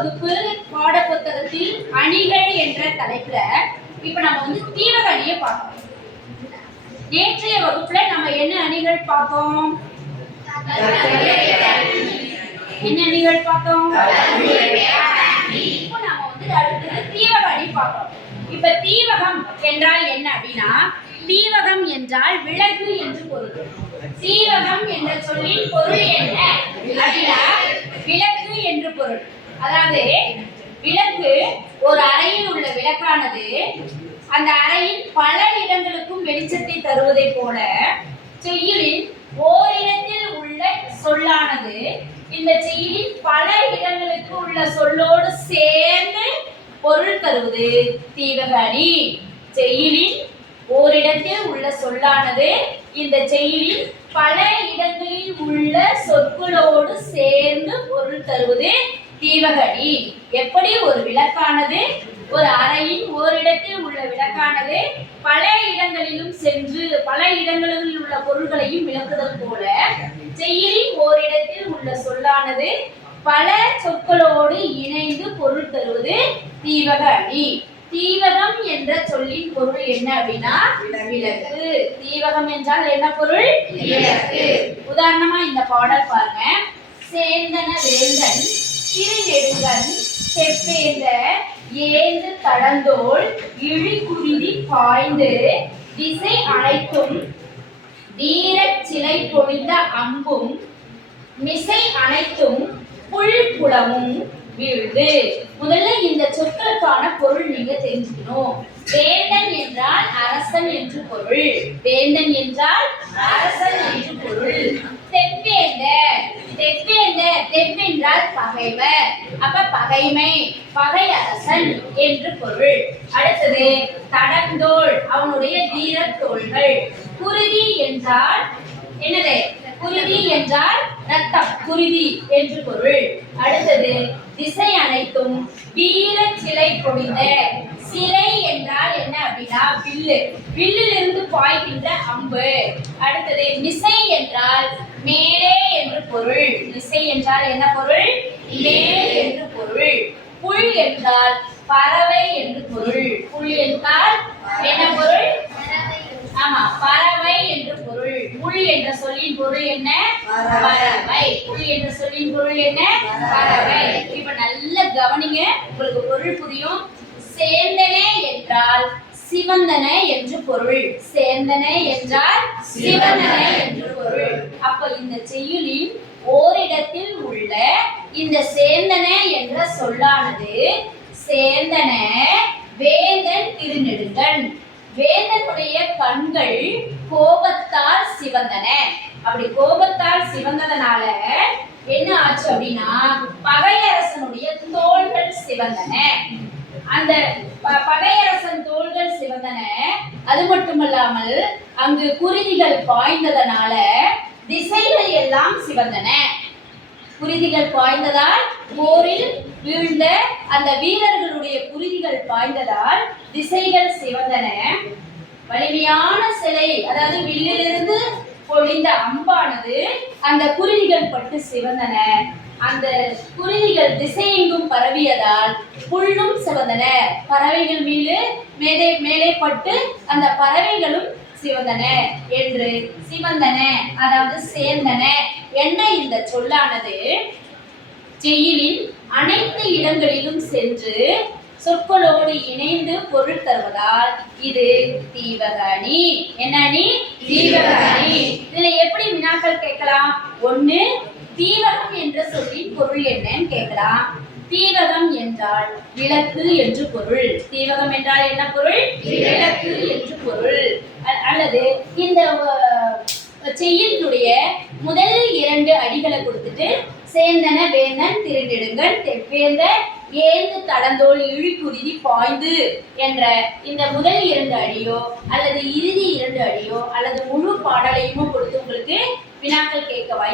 வகுப்பு பாட புத்தகத்தில் அணிகள் என்ற தலைப்புல இப்ப நம்ம தீவக அணியை பார்ப்போம். நேற்றைய வகுப்புல நம்ம என்ன அணிகள் பார்த்தோம்? என்ன அணிகள் பார்த்தோம்? இப்போ நம்ம அடுத்தது தீவக அணி பார்ப்போம். இப்ப தீவகம் என்றால் என்ன அப்படின்னா, தீவகம் என்றால் விளக்கு என்று பொருள். தீவகம் என்ற சொல்லின் பொருள் என்ன அப்படின்னா, விளக்கு என்று பொருள். அதாவது விளக்கு ஒரு அறையில் உள்ள விளக்கானது அந்த அறையில் பல இடங்களுக்கும் வெளிச்சத்தை தருவதை போல செய்யுளில் ஓரிடத்தில் உள்ள சொல்லானது இந்த செய்யுளில் பல இடங்களுக்கு உள்ள சொல்லோடு சேர்ந்து பொருள் தருவது தீவக அணி. செய்யுளில் ஓரிடத்தில் உள்ள சொல்லானது இந்த செய்யுளில் பல இடங்களில் உள்ள சொற்களோடு சேர்ந்து பொருள் தருவது தீவக அணி. எப்படி ஒரு விளக்கானது ஒரு அறையில் ஓரிடத்தில் உள்ள விளக்கானது பல இடங்களிலும் சென்று பல இடங்களில் உள்ள பொருள்களையும் விளக்குதல் போல செய்யுளில் ஓரிடத்தில் உள்ள சொல்லானது பல சொற்களோடு இணைந்து பொருள் தருவது தீவக அணி. தீவகம் என்ற சொல்லின் பொருள் என்ன அப்படின்னா, விளக்கு. தீவகம் என்றால் என்ன பொருள்? விளக்கு. உதாரணமா இந்த பாடல் பாருங்க. சேந்தன வேந்தன் திருநெடுங்கண் செப்பேந்த ஏந்து தடந்தோள் இழிகுருதி பாய்ந்து திசை அனைத்தும் வீரச் சிலை பொழிந்த அம்பும் மிசை அனைத்தும் புல்புலமும் வீழ்ந்து. முதல்ல இந்த சொற்களுக்கான பொருள் நீங்க தெரிஞ்சுக்கணும். வேந்தன் என்றால் அரசன் என்று பொருள். வேந்தன் என்றால் அரசன் என்று பொருள். தெப்பேந்த, தெப்பேந்த, தெப்பென்றால் பகைவர். அப்ப பகைமை, பகை அரசன் என்று பொருள். அடுத்தது தடந்தோள், அவனுடைய வீரத் தோள்கள். குருதி என்றால் என்னது? குருதி என்றால் ரத்தம், குருதி என்று பொருள். அடுத்தது திசை அனைத்தும் வீர சிலை பொழிந்த. சிலை என்றால் என்ன அப்படின்னா வில்லு, வில்லிலிருந்து பாய்கின்ற அம்பு. அடுத்தது மிசை என்றால் மேலே என்று பொருள். மிசை என்றால் என்ன பொருள்? மேலே என்று பொருள். புல் என்றால் பறவை என்று பொருள். புல் என்றால் என்ன பொருள்? ஆமா, பறவை என்று பொருள். புல் என்ற சொல்லின் பொருள் என்ன? பறவை. புல் என்ற சொல்லின் பொருள் என்ன? பறவை. இப்ப நல்ல கவனிங்க, உங்களுக்கு பொருள் புரியும். சேந்தனை என்றால் சிவந்தனை என்று பொருள். சேந்தனை என்றால் சிவந்தனை என்று பொருள். அப்ப இந்த செய்யுளில் ஓரிடத்தில் உள்ள இந்த சேந்தனை என்ற சொல்லானது சேந்தன வேந்தன் திருநெடுங்கண். வேந்தனுடைய கண்கள் கோபத்தால் சிவந்தன. அப்படி கோபத்தால் சிவந்ததனால என்ன ஆச்சு அப்படின்னா, பகையரசனுடைய தோள்கள் சிவந்தன. அந்த பகையரசன் தோள்கள் சிவந்தன. அது மட்டுமல்லாமல் அங்கு குருதிகள் பாய்ந்ததனால திசைகள் எல்லாம் சிவந்தன. குருதிகள் பாய்ந்ததால் போரில் வீழ்ந்த அந்த வீரர்களுடைய குருதிகள் பாய்ந்ததால் திசைகள் சிவந்தன. வலிமையான சிலை, அதாவது வில்லிலிருந்து பொழிந்த அம்பானது அந்த குருதிகள் பட்டு சிவந்தன. அந்த குருதிகள் திசையெங்கும் பரவியதால் புல்லும் சிவந்தன. பறவைகள் மேலே பட்டு அந்த பறவைகளும் சிவந்தன என்று சிவந்தன, அதாவது சேர்ந்தன என்ற இந்த சொல்லானது செய்யுளில் அனைத்து இடங்களிலும் சென்று சொற்களோடு இணைந்து பொருள் தருவதால் இது தீவக அணி. என்ன அணி? தீவக அணி. இதுல எப்படி வினாக்கள் கேட்கலாம்? ஒண்ணு, தீவகம் என்ற சொல்லின் பொருள் என்னன்னு கேட்கலாம். தீவகம் என்றால் விளக்கு என்று பொருள். தீவகம் என்றால் என்ன பொருள்? விளக்கு என்று பொருள். அல்லது இந்த செய்யுளுடைய முதல் 2 அடிகளை கொடுத்துட்டு சேந்தன வேந்தன் திருநெடுங்கண் தெப்பேந்த ஏந்து தடந்தோள் இழிகுருதி பாய்ந்து என்ற இந்த முதல் 2 அடியோ அல்லது இறுதி 2 அடியோ அல்லது முழு பாடலையும் கொடுத்து உங்களுக்கு வினாக்கள் கேட்க வாய்ப்பு